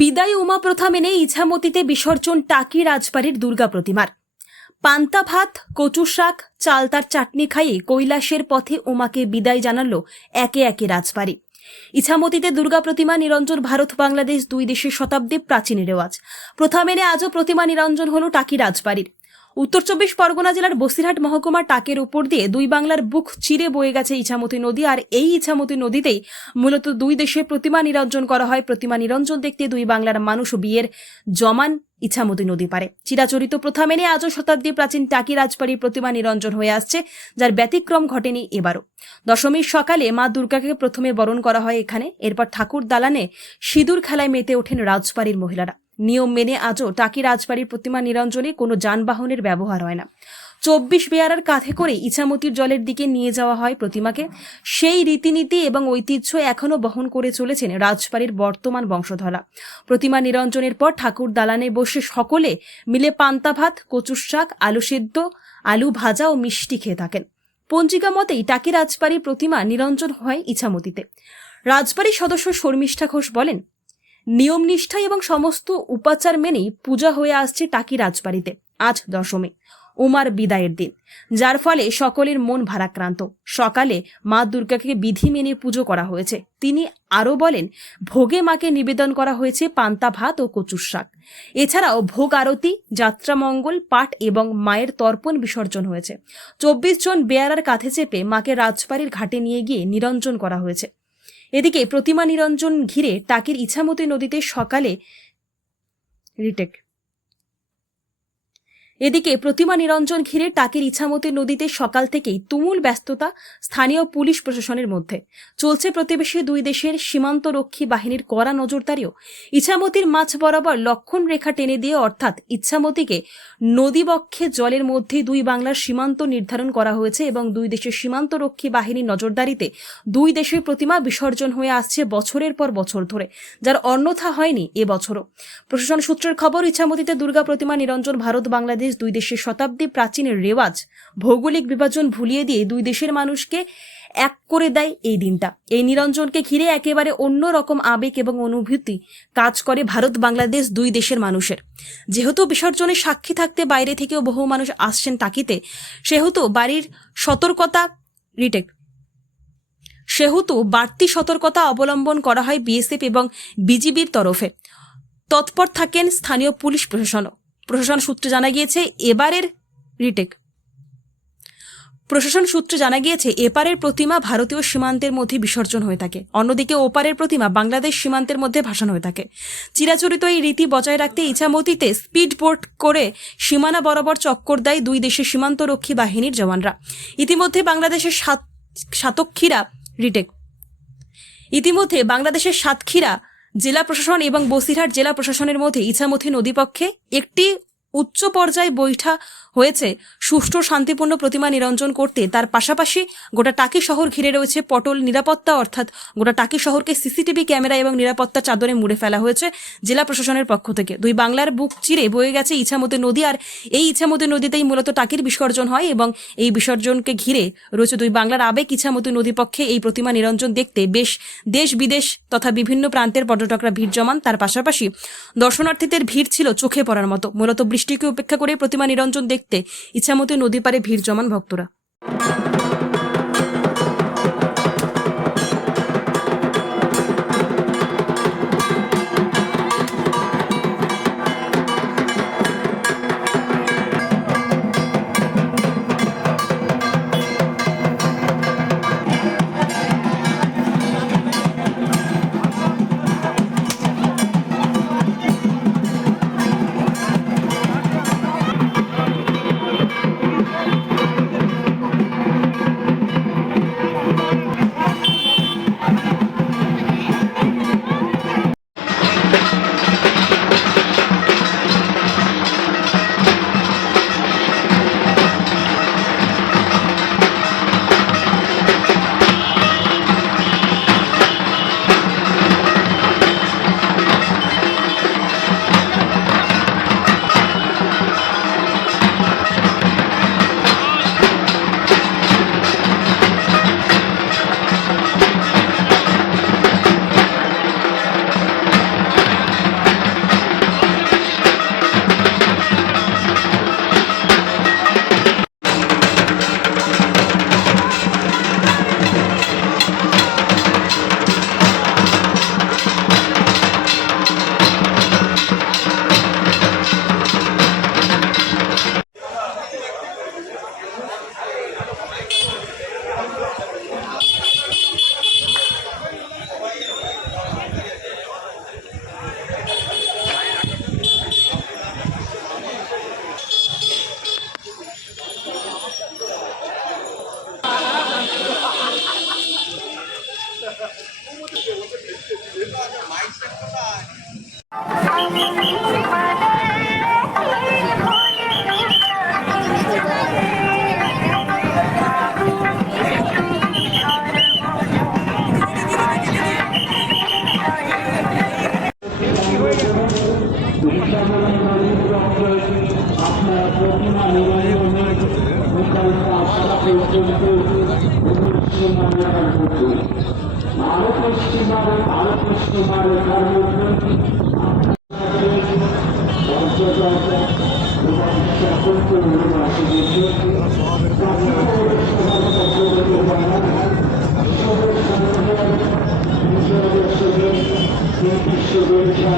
বিদায়ী উমা প্রথা মেনে ইছামতিতে বিসর্জন টাকি রাজবাড়ির দুর্গা প্রতিমার। পান্তা ভাত, কচু শাক, চালতার চাটনি খাইয়ে কৈলাসের পথে উমাকে বিদায় জানালো একে একে রাজবাড়ি। ইছামতিতে দুর্গা প্রতিমা নিরঞ্জন ভারত বাংলাদেশ দুই দেশের শতাব্দী প্রাচীন রেওয়াজ। প্রথা মেনে আজও প্রতিমা নিরঞ্জন হল টাকি রাজবাড়ির। উত্তর চব্বিশ পরগনা জেলার বসিরহাট মহকুমার টাকের উপর দিয়ে দুই বাংলার বুক চিরে বয়ে গেছে ইছামতি নদী। আর এই ইছামতি নদীতেই মূলত দুই দেশের প্রতিমা নিরঞ্জন করা হয়। প্রতিমা নিরঞ্জন দেখতে দুই বাংলার মানুষ বিয়ের জমান ইছামতি নদী পারে। চিরাচরিত প্রথা মেনে আজও শতাব্দী প্রাচীন টাকি রাজবাড়ির প্রতিমা নিরঞ্জন হয়ে আসছে, যার ব্যতিক্রম ঘটেনি এবারও। দশমীর সকালে মা দুর্গাকে প্রথমে বরণ করা হয় এখানে। এরপর ঠাকুর দালানে সিঁদুর খেলায় মেতে ওঠেন রাজবাড়ির মহিলারা। নিয়ম মেনে আজও টাকি রাজবাড়ির প্রতিমা নিরঞ্জনে কোনো যানবাহনের ব্যবহার হয় না। 24 বেয়ারার কাঁধে করে ইছামতির জলের দিকে নিয়ে যাওয়া হয় প্রতিমাকে। সেই রীতিনীতি এবং ঐতিহ্য এখনও বহন করে চলেছেন রাজবাড়ির বর্তমান বংশধরা। প্রতিমা নিরঞ্জনের পর ঠাকুর দালানে বসে সকলে মিলে পান্তা ভাত, কচুর শাক, আলু সেদ্ধ, আলু ভাজা ও মিষ্টি খেয়ে থাকেন। পঞ্জিকা মতেই টাকি রাজবাড়ির প্রতিমা নিরঞ্জন হয় ইছামতিতে। রাজবাড়ির সদস্য শর্মিষ্ঠা ঘোষ বলেন, নিয়ম নিষ্ঠা এবং সমস্ত উপাচার মেনেই পূজা হয়ে আসছে টাকি রাজবাড়িতে। আজ দশমী, উমার বিদায়ের দিন, যার ফলে সকলের মন ভারাক্রান্ত। সকালে মা দুর্গাকে বিধি মেনে পুজো করা হয়েছে। তিনি আরও বলেন, ভোগে মাকে নিবেদন করা হয়েছে পান্তা ভাত ও কচুর শাক। এছাড়াও ভোগ আরতি, যাত্রামঙ্গল পাঠ এবং মায়ের তর্পণ বিসর্জন হয়েছে। 24 জন বেয়ারার কাঁধে চেপে মাকে রাজবাড়ির ঘাটে নিয়ে গিয়ে নিরঞ্জন করা হয়েছে। এদিকে প্রতিমা নিরঞ্জন ঘিরে টাকির ইছামতি নদীতে সকালে সকাল থেকেই তুমুল ব্যস্ততা স্থানীয় পুলিশ প্রশাসনের মধ্যে। চলছে প্রতিবেশী দুই দেশের সীমান্তরক্ষী বাহিনীর কড়া নজরদারিও। ইছামতির মাঝ বরাবর লক্ষণ রেখা টেনে দিয়ে, অর্থাৎ ইছামতিকে নদীবক্ষে জলের মধ্যে দুই বাংলার সীমান্ত নির্ধারণ করা হয়েছে এবং দুই দেশের সীমান্তরক্ষী বাহিনীর নজরদারিতে দুই দেশের প্রতিমা বিসর্জন হয়ে আসছে বছরের পর বছর ধরে, যার অন্যথা হয়নি এবছরও। প্রশাসন সূত্রের খবর, ইছামতিতে দুর্গা প্রতিমা নিরঞ্জন ভারত বাংলাদেশ দুই দেশের শতাব্দী প্রাচীন রেওয়াজ। ভৌগোলিক বিভাজন ভুলিয়ে দিয়ে দুই দেশের মানুষকে এক করে দেয় এই দিনটা। এই নিরঞ্জনকে ঘিরে একেবারে অন্য রকম আবেগ এবং অনুভূতি কাজ করে ভারত বাংলাদেশ দুই দেশের মানুষের। যেহেতু বিসর্জনের সাক্ষী থাকতে বাইরে থেকেও বহু মানুষ আসছেন টাকিতে, সেহেতু বাড়তি সতর্কতা অবলম্বন করা হয় বিএসএফ এবং বিজিবির তরফে। তৎপর থাকেন স্থানীয় পুলিশ প্রশাসনও। প্রশাসন সূত্রে জানা গিয়েছে এপারের প্রতিমা ভারতীয় সীমান্তের মধ্যে বিসর্জন হয়ে থাকে, অন্যদিকে ওপারের প্রতিমা বাংলাদেশ সীমান্তের মধ্যে ভাসানো হয়ে থাকে। চিরাচরিত এই রীতি বজায় রাখতে ইছামতিতে স্পিড বোট করে সীমানা বরাবর চক্কর দেয় দুই দেশের সীমান্তরক্ষী বাহিনীর জওয়ানরা। ইতিমধ্যে বাংলাদেশের সাতক্ষীরা জেলা প্রশাসন এবং বসিরহাট জেলা প্রশাসনের মধ্যে ইছামতি নদীপক্ষে একটি উচ্চ পর্যায়ে বৈঠক হয়েছে সুষ্ঠু শান্তিপূর্ণ প্রতিমা নিরঞ্জন করতে। তার পাশাপাশি গোটা টাকি শহর ঘিরে রয়েছে পটল নিরাপত্তা, অর্থাৎ গোটা টাকি শহরকে সিসিটিভি ক্যামেরা এবং নিরাপত্তা চাদরে মুড়ে ফেলা হয়েছে জেলা প্রশাসনের পক্ষ থেকে। দুই বাংলার বুক চিরে বয়ে গেছে ইছামতি নদী, আর এই ইছামতি নদীতেই মূলত টাকির বিসর্জন হয় এবং এই বিসর্জনকে ঘিরে রয়েছে দুই বাংলার আবেগ। ইছামতি নদী পক্ষে এই প্রতিমা নিরঞ্জন দেখতে বেশ দেশ বিদেশ তথা বিভিন্ন প্রান্তের পর্যটকরা ভিড় জমান। তার পাশাপাশি দর্শনার্থীদের ভিড় ছিল চোখে পড়ার মতো। মূলত বৃষ্টিকে উপেক্ষা করে প্রতিমা নিরঞ্জন দেখতে ইছামতি নদী পারে ভিড় জমান ভক্তরা। আপনার প্রতিমা নিবন্ধনের বিকল্প আসা পর্যন্ত আরো পশ্চিমারে তার মধ্যে পর্যটক এবং সকলকে শুভেচ্ছা